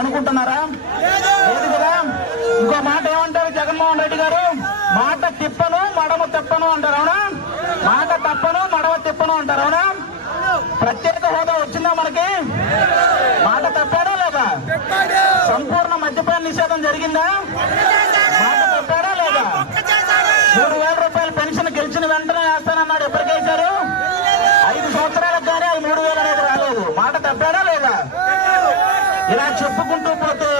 అనుకుంటున్నారా? లేదు కదా? ఇంకో మాట ఏమంటారు జగన్మోహన్ రెడ్డి గారు? మాట తిప్పను మడమ తిప్పను అంటారు అవునా? మాట తప్పను మడమ తిప్పను అంటారు అవునా? ప్రత్యేక హోదా వచ్చిందా మనకి? మాట తప్పాడా లేదా? సంపూర్ణ మద్యపాన నిషేధం జరిగిందా? మాట తప్పాడా లేదా? మూడు వేల రూపాయల పెన్షన్ గెలిచిన వెంటనే వేస్తానన్నాడు ఎప్పటికేశారు ఐదు సంవత్సరాలకు కానీ అది మూడు వేలు అనేది రాలేదు మాట తప్పాడా లేదా ఇలా చెప్పుకుంటూ పోతే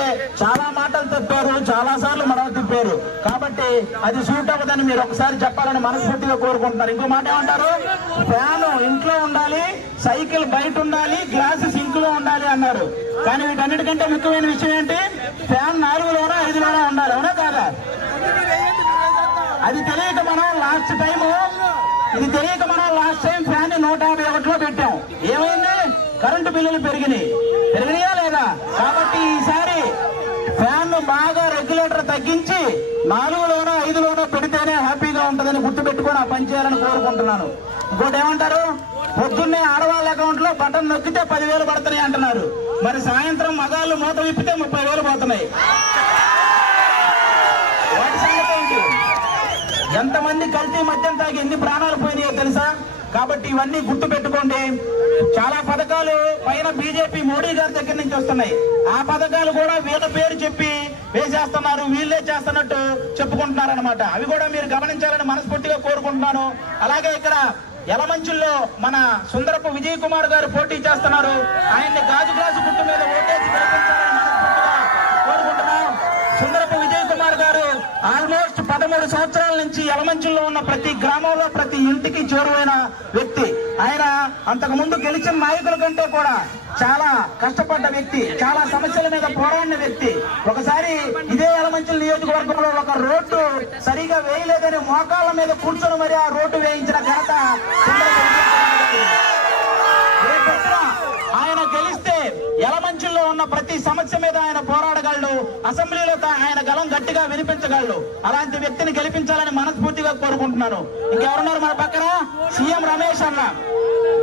చాలా మాటలు తప్పారు చాలా సార్లు మనం తిప్పారు. కాబట్టి అది సూట్ అవ్వదని మీరు ఒకసారి చెప్పాలని మనస్ఫూర్తిగా కోరుకుంటున్నారు. ఇంకో మాట ఏమంటారు? ఫ్యాన్ ఇంట్లో ఉండాలి సైకిల్ బయట ఉండాలి గ్లాస్ సింక్లో ఉండాలి అన్నారు. కానీ వీటన్నిటికంటే ముఖ్యమైన విషయం ఏంటి? ఫ్యాన్ నాలుగులోనో ఐదులోనో ఉండాలి అవునా కాదా? అది తెలియక మనం లాస్ట్ టైం ఇది తెలియక మనం లాస్ట్ టైం ఫ్యాన్ నూట యాభై ఒకటిలో పెట్టాం. కరెంటు బిల్లులు పెరిగినాయి. పెరిగినాయా లేదా? కాబట్టి ఈసారి ఫ్యాన్ బాగా రెగ్యులేటర్ తగ్గించి నాలుగులోనో ఐదులోనో పెడితేనే హ్యాపీగా ఉంటుందని గుర్తుపెట్టుకొని ఆ పని చేయాలని కోరుకుంటున్నాను. ఇంకోటి ఏమంటారు? పొద్దున్నే ఆడవాళ్ళ అకౌంట్లో బటన్ నొక్కితే పదివేలు పడుతున్నాయి అంటున్నారు. మరి సాయంత్రం మగాళ్ళు మూత విప్పితే ముప్పై వేలు పోతున్నాయి ఎంతమంది కల్తీ మద్యం తాగి ఎన్ని ప్రాణాలు కాబట్టి ఇవన్నీ గుర్తు పెట్టుకోండి చాలా పథకాలు పైన బీజేపీ మోడీ గారి దగ్గర నుంచి వస్తున్నాయి. ఆ పథకాలు కూడా వీళ్ళ పేరు చెప్పి వేసేస్తున్నారు. వీళ్ళే చేస్తున్నట్టు చెప్పుకుంటున్నారు అనమాట అవి కూడా మీరు గమనించాలని మనస్ఫూర్తిగా కోరుకుంటున్నాను. అలాగే ఇక్కడ ఎలమంచుల్లో మన సుందరపు విజయ్ కుమార్ గారు పోటీ చేస్తున్నారు. ఆయన గాజు గ్లాసు గుర్తు మీద ఓటేసి గెలిపించాలని మనస్ఫూర్తిగా కోరుకుంటున్నాం సుందరపు విజయ్ కుమార్ గారు ఆల్మోస్ట్ పదమూడు సంవత్సరాల నుంచి యలమంచుల్లో ఉన్న ప్రతి గ్రామంలో ప్రతి ఇంటికి చేరువైన వ్యక్తి. ఆయన అంతకు ముందు గెలిచిన నాయకుల కంటే కూడా చాలా కష్టపడ్డ వ్యక్తి చాలా సమస్యల మీద పోరాడిన వ్యక్తి. ఒకసారి ఇదే యలమంచుల నియోజకవర్గంలో ఒక రోడ్డు సరిగా వేయలేదని మోకాళ్ళ మీద కూర్చొని మరి ఆ రోడ్డు వేయించిన ఘనత అసెంబ్లీలో ఆయన గలం గట్టిగా వినిపించగలడు. అలాంటి వ్యక్తిని గెలిపించాలని మనస్ఫూర్తిగా కోరుకుంటున్నాను. ఇంకెవరున్నారు మన పక్కన? సీఎం రమేష్ అన్న.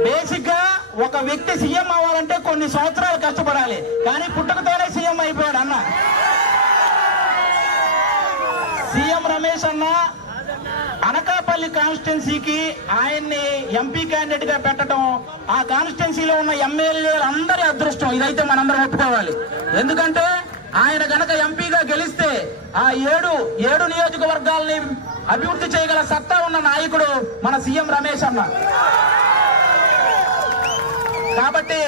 బేసిక్గా ఒక వ్యక్తి సీఎం అవ్వాలంటే కొన్ని సంవత్సరాలు కష్టపడాలి. కానీ పుట్టుకతోనే సీఎం అయిపోయాడు అన్న. సీఎం రమేష్ అన్న అనకాపల్లి కాన్స్టిట్యున్సీకి ఆయన్ని ఎంపీ క్యాండిడేట్గా పెట్టడం ఆ కాన్స్టిట్యున్సీలో ఉన్న ఎమ్మెల్యేలందరి అదృష్టం. ఇదైతే మనందరం ఒప్పుకోవాలి. ఎందుకంటే ఆయన గనక ఎంపీగా గెలిస్తే ఆ ఏడు ఏడు నియోజకవర్గాల్ని అభివృద్ధి చేయగల సత్తా ఉన్న నాయకుడు మన సీఎం రమేష్ అన్న. కాబట్టి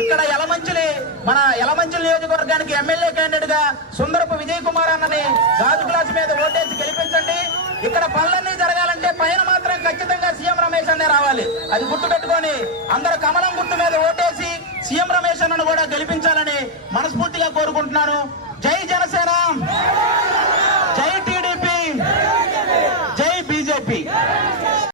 ఇక్కడ యలమంచిలి మన యలమంచిలి నియోజకవర్గానికి ఎమ్మెల్యే క్యాండిడేట్గా సుందరపు విజయ్ కుమార్ అన్నని గాజు క్లాస్ మీద ఓటేసి గెలిపించండి. ఇక్కడ పనులన్నీ జరగాలంటే పైన మాత్రం ఖచ్చితంగా సీఎం రమేష్ అన్నే రావాలి. అది గుర్తు పెట్టుకొని అందరూ కమలం గుర్తు మీద ఓటేసి సీఎం రమేష్ అన్నను కూడా గెలిపించాలని మనస్ఫూర్తిగా కోరుకుంటున్నాను. జై జన